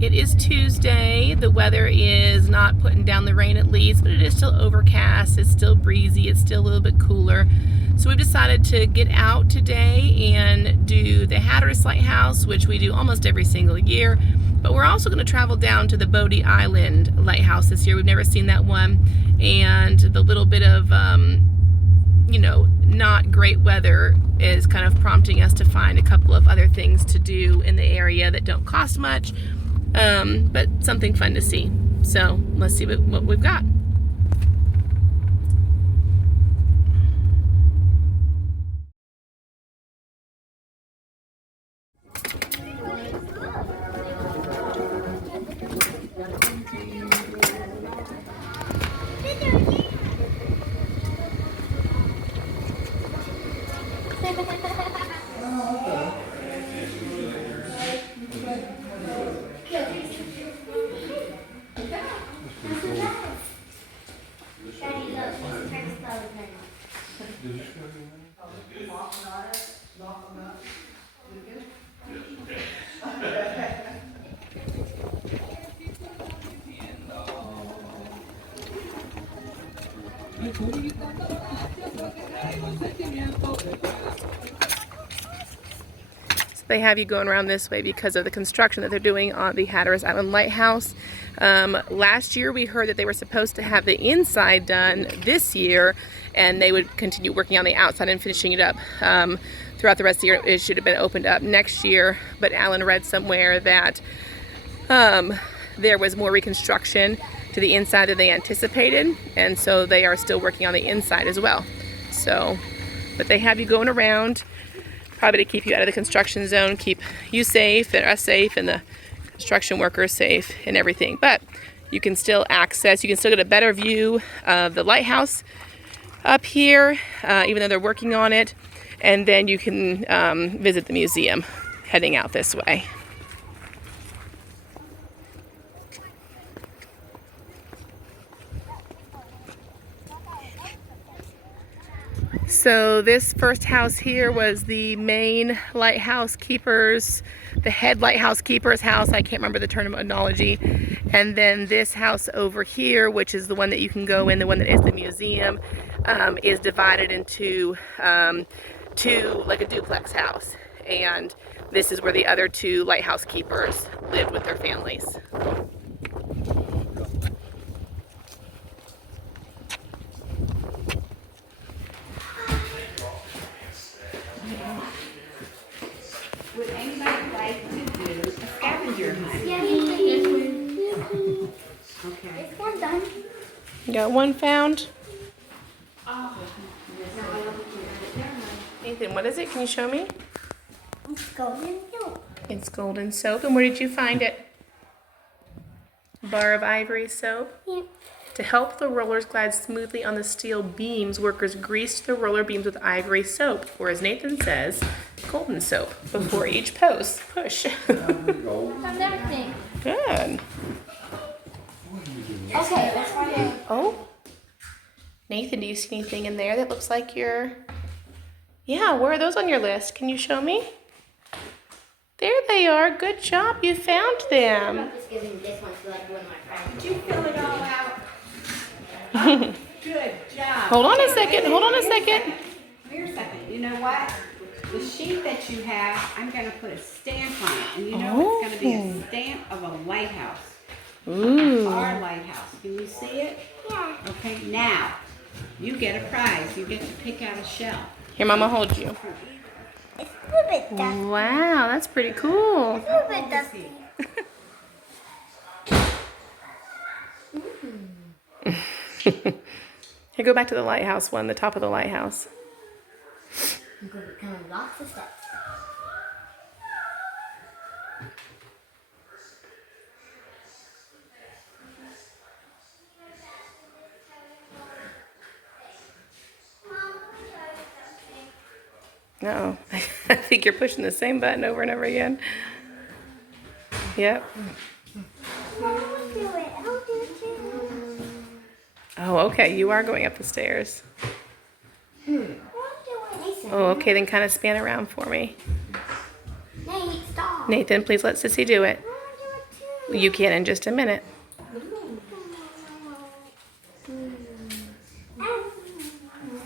It is Tuesday. The weather is not putting down the rain at least, but it is still overcast. It's still breezy. It's still a little bit cooler. So we've decided to get out today and do the Hatteras Lighthouse, which we do almost every single year. But we're also going to travel down to the Bodie Island Lighthouse this year. We've never seen that one. And the little bit of, not great weather is kind of prompting us to find a couple of other things to do in the area that don't cost much. But something fun to see. So let's see what we've got. They have you going around this way because of the construction that they're doing on the Hatteras Island Lighthouse. Last year we heard that they were supposed to have the inside done this year, and they would continue working on the outside and finishing it up throughout the rest of the year. It should have been opened up next year, but Alan read somewhere that there was more reconstruction to the inside than they anticipated, and so they are still working on the inside as well. So, but they have you going around, probably to keep you out of the construction zone, keep you safe and us safe and the construction workers safe and everything. But you can still access, you can still get a better view of the lighthouse up here, even though they're working on it. And then you can visit the museum heading out this way. So this first house here was the main lighthouse keeper's, the head lighthouse keeper's house. I can't remember the terminology. And then this house over here, which is the one that you can go in, the one that is the museum, is divided into two, like a duplex house. And this is where the other two lighthouse keepers lived with their families. Would anybody like to do a scavenger hunt? Yeah, Okay. it's one done. You got one found? Nathan, what is it? Can you show me? It's golden soap. It's golden soap. And where did you find it? Bar of ivory soap. Yeah. To help the rollers glide smoothly on the steel beams, workers greased the roller beams with ivory soap, or as Nathan says, golden soap, before each push. Found everything. Good. Okay, let's find it. Oh, Nathan, do you see anything in there that looks like your... Yeah, where are those on your list? Can you show me? There they are. Good job. You found them. I'm just giving this one to like one of my friends. Did you fill it all out? Good job. Hold on a second. Hold on a second. Come here a second. You know what? The sheet that you have, I'm going to put a stamp on it. And you know it's going to be a stamp of a lighthouse. Ooh. Our lighthouse. Can you see it? Yeah. Okay, now, you get a prize. You get to pick out a shell. Here, Mama, hold you. It's a little bit dusty. Wow, that's pretty cool. It's a little bit dusty. Here, go back to the lighthouse one, the top of the lighthouse. I'm going to become lots of steps. Uh-oh. I think you're pushing the same button over and over again. Yep. Mom, I'll do it. I'll do it too. Oh, okay. You are going up the stairs. I'll do it. Oh, okay. Then kind of span around for me. Nate, stop. Nathan, please let Sissy do it. I want to do it You can in just a minute.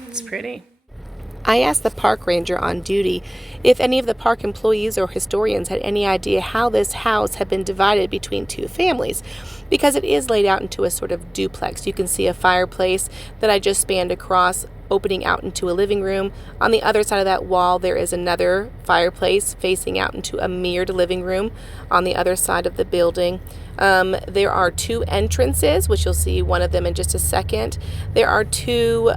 It's pretty. I asked the park ranger on duty if any of the park employees or historians had any idea how this house had been divided between two families, because it is laid out into a sort of duplex. You can see a fireplace that I just spanned across, opening out into a living room. On the other side of that wall, there is another fireplace facing out into a mirrored living room on the other side of the building. There are two entrances, which you'll see one of them in just a second. There are two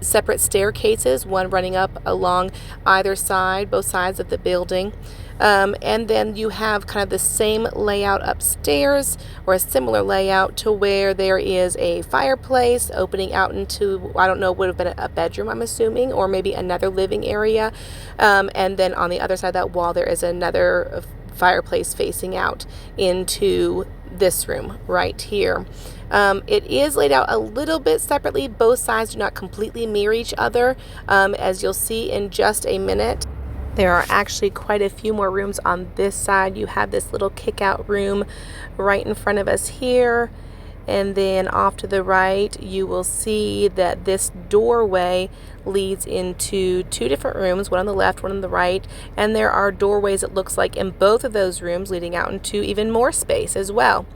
separate staircases, one running up along either side, both sides of the building. And then you have kind of the same layout upstairs, or a similar layout, to where there is a fireplace opening out into, I don't know, would have been a bedroom, I'm assuming, or maybe another living area. And then on the other side of that wall, there is another fireplace facing out into this room right here. It is laid out a little bit separately. Both sides do not completely mirror each other, as you'll see in just a minute. There are actually quite a few more rooms on this side. You have this little kick-out room right in front of us here. And then off to the right, you will see that this doorway leads into two different rooms, one on the left, one on the right. And there are doorways, it looks like, in both of those rooms leading out into even more space as well.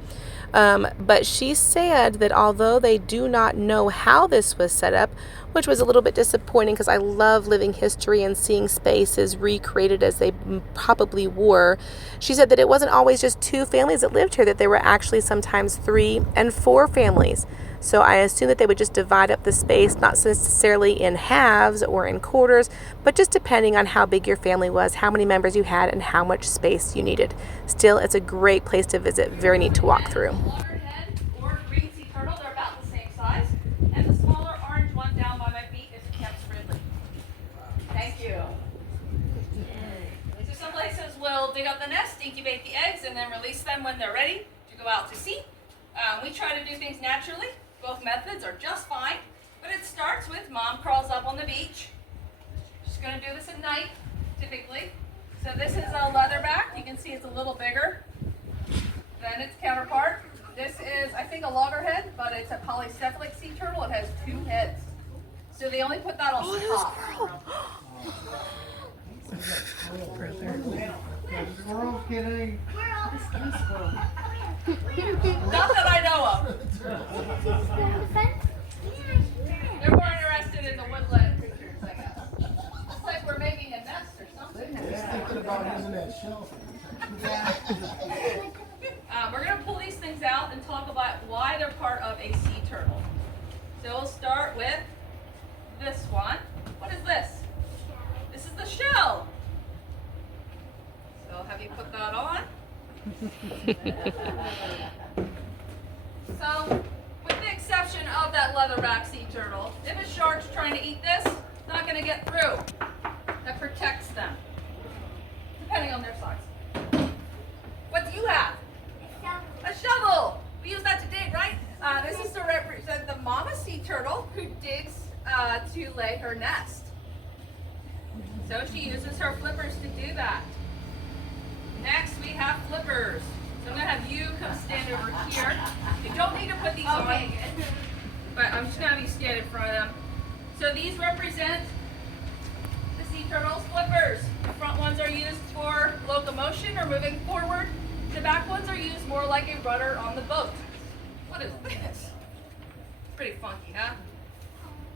But she said that although they do not know how this was set up, which was a little bit disappointing because I love living history and seeing spaces recreated as they probably were, she said that it wasn't always just two families that lived here, that there were actually sometimes 3 and 4 families. So I assume that they would just divide up the space, not necessarily in halves or in quarters, but just depending on how big your family was, how many members you had, and how much space you needed. Still, it's a great place to visit. Very neat to walk through. Loggerhead or green sea turtle, they're about the same size. And the smaller orange one down by my feet is a Kemp's Ridley. Thank you. So some places will dig up the nest, incubate the eggs, and then release them when they're ready to go out to sea. We try to do things naturally. Both methods are just fine, but it starts with mom crawls up on the beach. She's going to do this at night, typically. So this is a leatherback. You can see it's a little bigger than its counterpart. This is, I think, a loggerhead, but it's a polycephalic sea turtle. It has 2 heads. So they only put that on the top. Squirrels getting. Not that I know of. They're more interested in the woodland creatures, I guess. Looks like we're making a nest or something. Thinking about using that shelf. We're going to pull these things out and talk about why they're part of a sea turtle. So we'll start with this one. What is this? This is the shell. So I'll have you put that on. So, with the exception of that leatherback sea turtle, if a shark's trying to eat this, it's not going to get through. That protects them, depending on their size. What do you have? A shovel. We use that to dig, right? This is to represent the mama sea turtle who digs to lay her nest. So she uses her flippers to do that. Next, we have flippers. So I'm going to have you come stand over here. You don't need to put these on, but I'm just going to have you stand in front of them. So these represent the sea turtle's flippers. The front ones are used for locomotion or moving forward. The back ones are used more like a rudder on the boat. What is this? It's pretty funky, huh?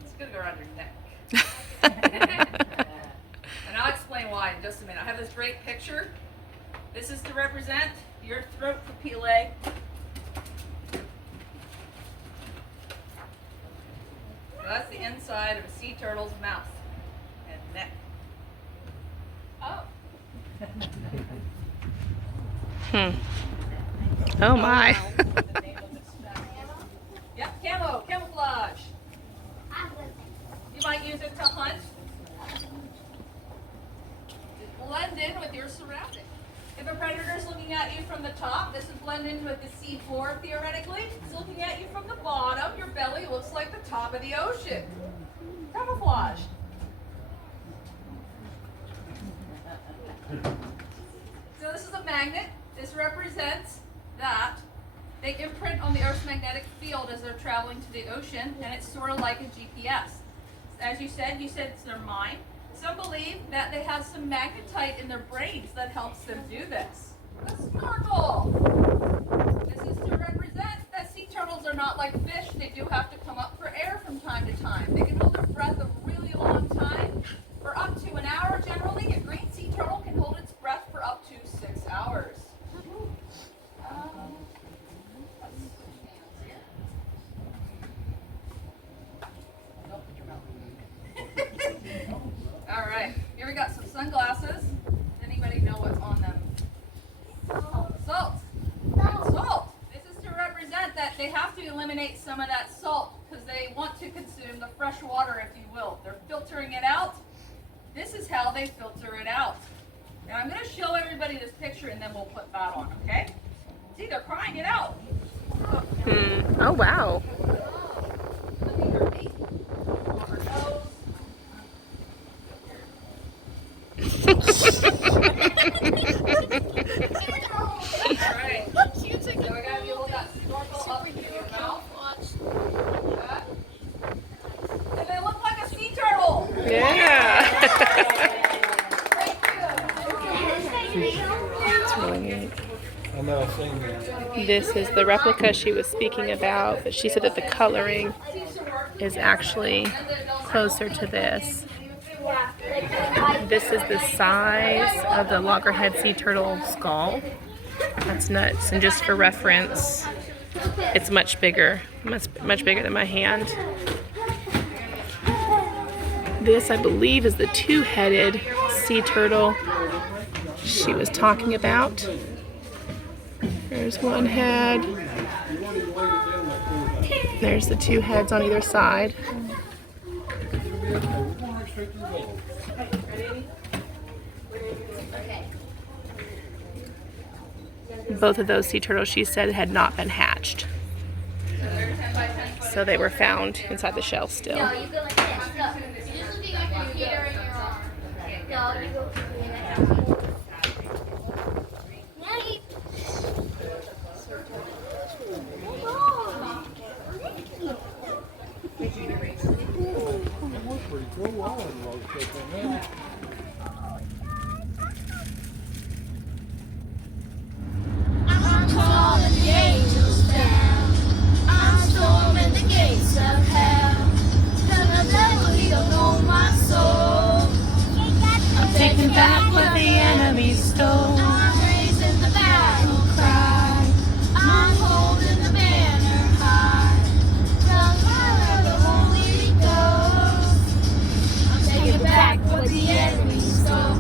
It's going to go around your neck. And I'll explain why in just a minute. I have this great picture. This is to represent your throat papillae. So that's the inside of a sea turtle's mouth and neck. Oh. Oh my. Yep, camouflage. You might use it to hunt. Blend in with your surroundings. If a predator is looking at you from the top, this would blend in with the sea floor theoretically. If it's looking at you from the bottom, your belly looks like the top of the ocean. Camouflage. So this is a magnet. This represents that they imprint on the Earth's magnetic field as they're traveling to the ocean, and it's sort of like a GPS. As you said it's their mind. Some believe that they have some magnetite in their brains that helps them do this. A snorkel. This is to represent that sea turtles are not like fish. They do have to come up for air from time to time. They can hold their breath a really long time, for up to an hour generally. A green sea turtle can hold its breath for up to 6 hours. All right, here we got some sunglasses. Anybody know what's on them? Salt. Salt. This is to represent that they have to eliminate some of that salt because they want to consume the fresh water, if you will. They're filtering it out. This is how they filter it out. Now I'm going to show everybody this picture and then we'll put that on, okay? See, they're crying it out. Oh, wow. Look at her feet. On her nose. Alright. So we gotta be able to snorkel up into your mouth. That. And they look like a sea turtle. Yeah. Thank you. It's really neat. I know, I've seen that. This is the replica she was speaking about, but she said that the coloring is actually closer to this. This is the size of the loggerhead sea turtle skull. That's nuts. And just for reference, it's much bigger, much bigger than my hand. This, I believe, is the two-headed sea turtle she was talking about. There's one head. There's the two heads on either side. Both of those sea turtles, she said, had not been hatched. So they were found inside the shell still. No, you go like this. Look. You're just looking at your computer in your arm. No, you go. Pretty cool. I wouldn't rotate on that. I'm calling the angels down. I'm storming the gates of hell. 'Cause the devil, he don't know my soul. I'm taking back what the enemy stole. I'm raising the battle cry. I'm holding the banner high. The power of the Holy Ghost. I'm taking back what the enemy stole.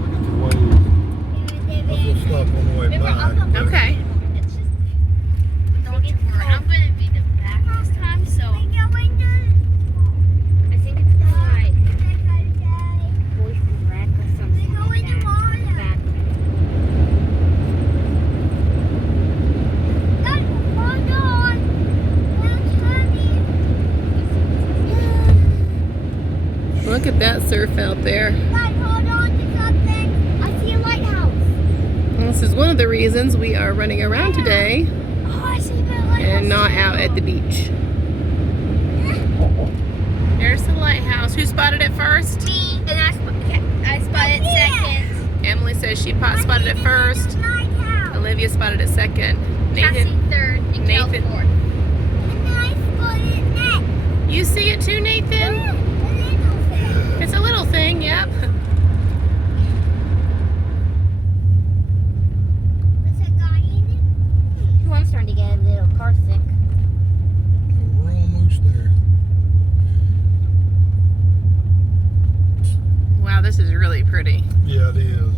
Look at the wave. I'll just stop on the way by. Okay. Don't get worried. I'm gonna be the back this time, so I think it's my boyfriend wreck or something like that. Look at that surf out there. Hold on to something. I see a lighthouse. This is one of the reasons we are running around today Oh, I see the lighthouse. and not out at the beach. There's the lighthouse. Who spotted it first? Me. And I spotted second. Emily says she spotted it first. Lighthouse. Olivia spotted it second. Cassie Nathan, third and Nathan. Kel fourth. And I spotted next. you see it too, Nathan? It's a little thing, yep. Ooh, I'm starting to get a little car sick. We're almost there. Wow, this is really pretty. Yeah, it is.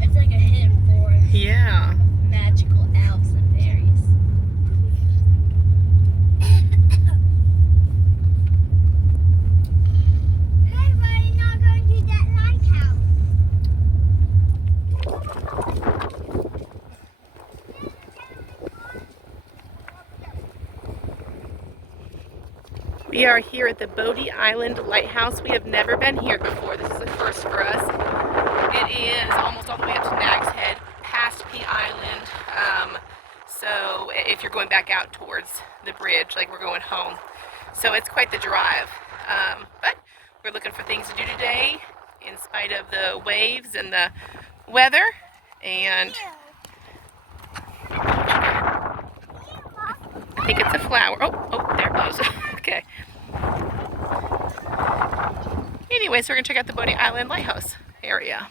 It's like a hidden forest. Yeah. Magical elves and fairies. Hey, why are you not going to that lighthouse? We are here at the Bodie Island Lighthouse. We have never been here before. This is the first course for us. It is almost all the way up to Nag's Head, past P Island. So if you're going back out towards the bridge, like we're going home. So it's quite the drive. But we're looking for things to do today in spite of the waves and the weather. And I think it's a flower. Oh, there it goes. Okay. Anyway, so we're going to check out the Bodie Island Lighthouse area.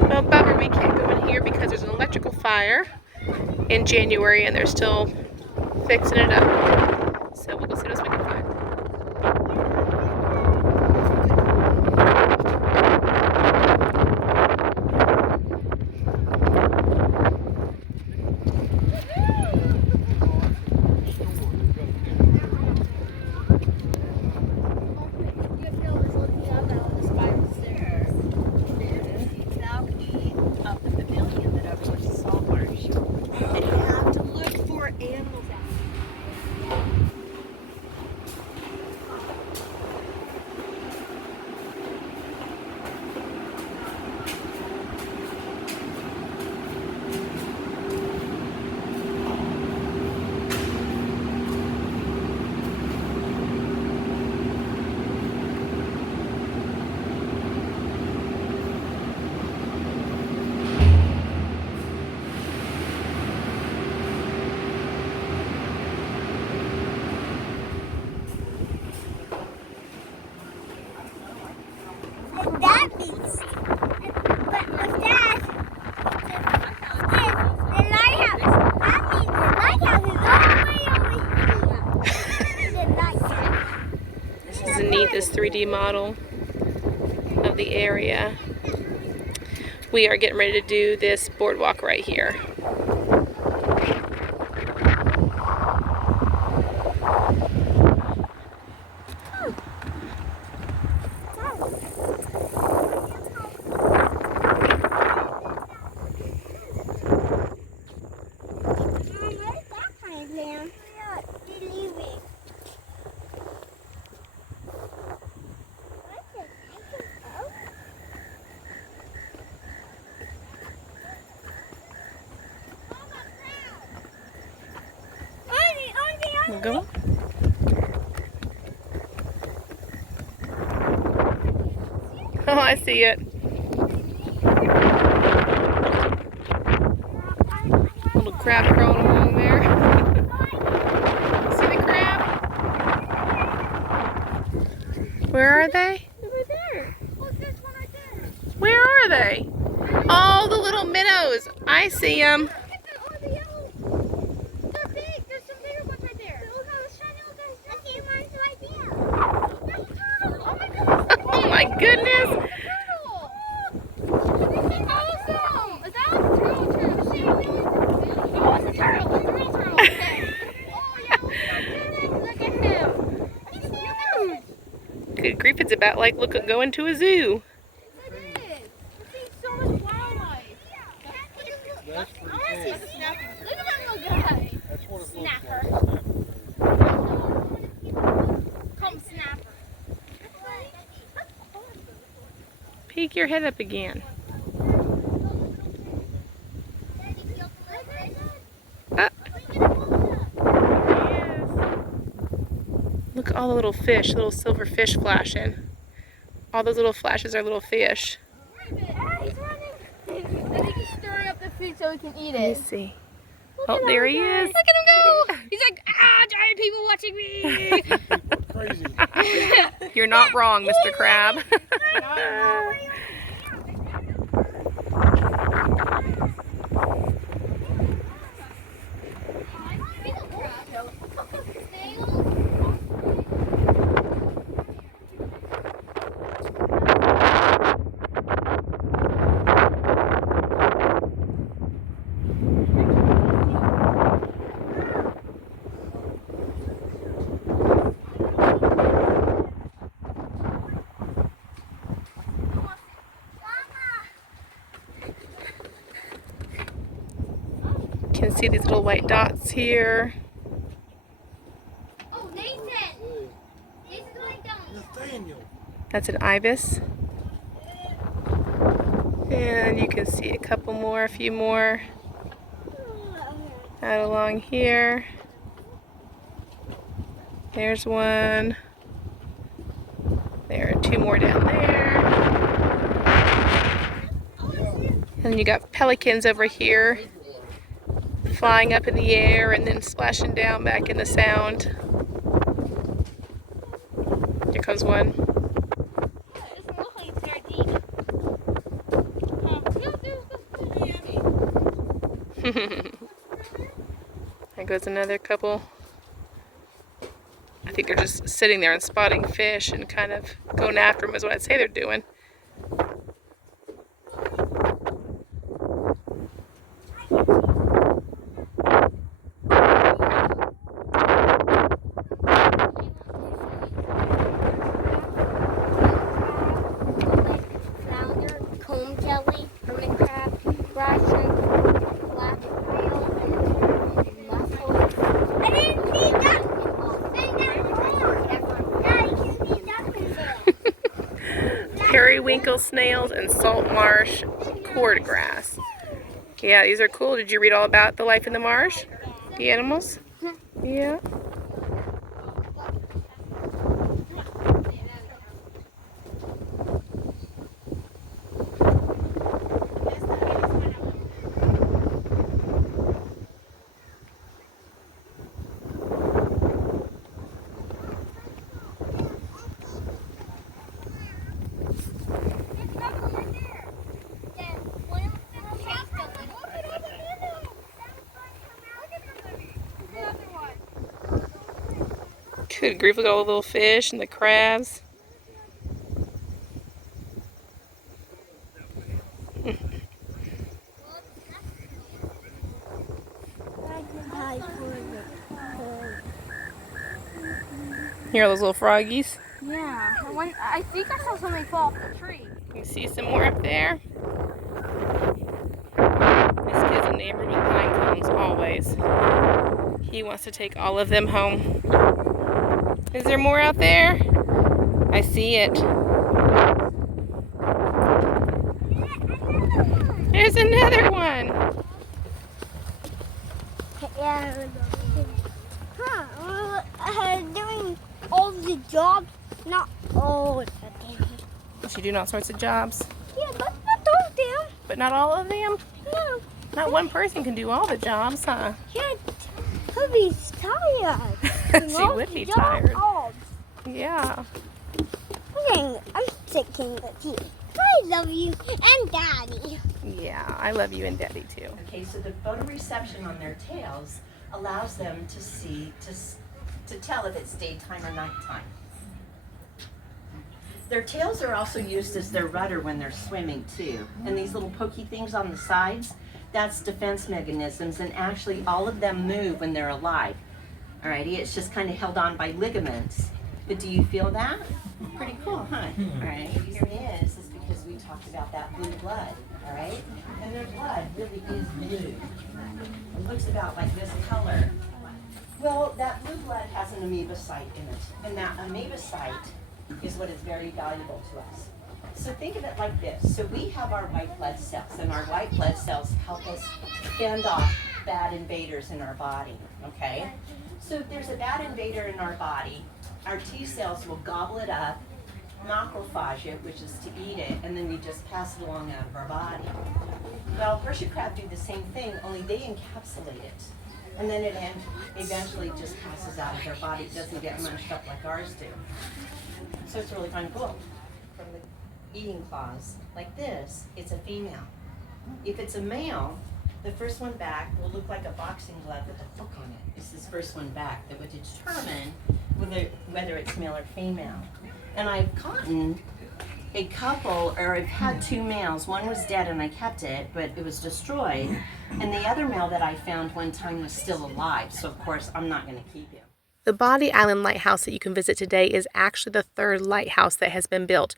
Well, bummer we can't go in here because there's an electrical fire in January and they're still fixing it up. So we'll go see what else we can find. That means, but with that, the lighthouse, that means the lighthouse is all the way over here. The lighthouse. This is neat, this 3D model of the area. We are getting ready to do this boardwalk right here. We'll go. Oh, I see it. Little crab crawling along there. See the crab? Where are they? Over there. Look, there's one right there. Where are they? Oh, the little minnows. I see them. Look at the, oh, the yellow. They're big. There's some bigger ones right there. Look how the shiny ones are. I see one's right there. There's a turtle. Oh my goodness. Oh my goodness. Awesome! Is that a turtle? Oh, it's a turtle. It's a real turtle. Okay. Oh, yeah, look at him. He's huge. Good grief, it's about like going to a zoo. It is. We're seeing so much wildlife. That's pretty I want to see a cool. snapper. Look at that little guy. That's what it looks Snapper. like. Call him Snapper. Peek your head up again. Look at all the little fish, little silver fish flashing. All those little flashes are little fish. He's running. I think he's stirring up the food so we can eat Let me it. see. Oh, there he is. Look at him go! He's like, ah, giant people watching me! Crazy. You're not wrong, Mr. Crab. see these little white dots here. Oh, Nathan! Nathan's going down. Nathaniel. That's an ibis. And you can see a couple more, a few more out along here. There's one. There are two more down there. And then you got pelicans over here flying up in the air and then splashing down back in the sound. Here comes one. It doesn't look like it's very deep. There goes another couple. I think they're just sitting there and spotting fish and kind of going after them is what I'd say they're doing. Flounder, comb jelly, hermit crab, grass shrimp, black whale, and mussels. I didn't see ducks. Periwinkle snails and salt marsh cordgrass. Yeah, these are cool. Did you read all about the life in the marsh? The animals? Yeah. Good grief, look at all the little fish and the crabs. Here are those little froggies. Yeah, I think I saw something fall off the tree. You see some more up there? This kid's enamored with pine cones always. He wants to take all of them home. Is there more out there? I see it. There's another one. Doing all the jobs, not all of them. Is she doing all sorts of jobs? Yeah, but not all of them. But not all of them? No. Not one person can do all the jobs, huh? Yeah, Hubby's tired. She would be tired. Jobs. Yeah. I'm sticking with you. I love you and Daddy. Yeah, I love you and Daddy too. Okay, so the photoreception on their tails allows them to see, to tell if it's daytime or nighttime. Their tails are also used as their rudder when they're swimming too. And these little pokey things on the sides, that's defense mechanisms, and actually all of them move when they're alive. Alrighty, it's just kind of held on by ligaments. But do you feel that? Pretty cool, huh? Alright, here it is because we talked about that blue blood, alright? And their blood really is blue. It looks about like this color. Well, that blue blood has an amoeba site in it, and that amoeba site is what is very valuable to us. So think of it like this. So we have our white blood cells, and our white blood cells help us fend off bad invaders in our body, okay? So if there's a bad invader in our body, our T cells will gobble it up, macrophage it, which is to eat it, and then we just pass it along out of our body. Well, horseshoe crab do the same thing, only they encapsulate it. And then it eventually just passes out of their body. It doesn't get munched up like ours do. So it's really kind of cool. From the eating claws, like this, it's a female. If it's a male, the first one back will look like a boxing glove with a hook on it. It's this first one back that would determine whether it's male or female. And I've caught a couple, or I've had two males. One was dead and I kept it, but it was destroyed. And the other male that I found one time was still alive. So of course, I'm not going to keep him. The Bodie Island Lighthouse that you can visit today is actually the third lighthouse that has been built.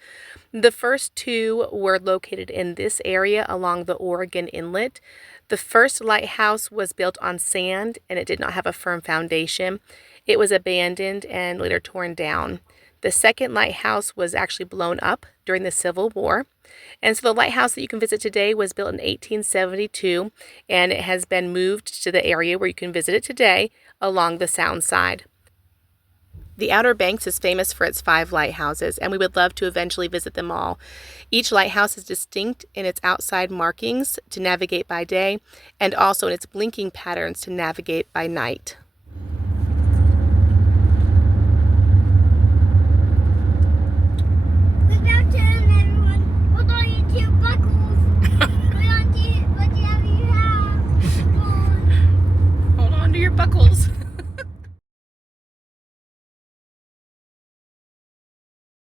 The first two were located in this area along the Oregon Inlet. The first lighthouse was built on sand and it did not have a firm foundation. It was abandoned and later torn down. The second lighthouse was actually blown up during the Civil War. And so the lighthouse that you can visit today was built in 1872, and it has been moved to the area where you can visit it today along the Sound side. The Outer Banks is famous for its 5 lighthouses, and we would love to eventually visit them all. Each lighthouse is distinct in its outside markings to navigate by day, and also in its blinking patterns to navigate by night.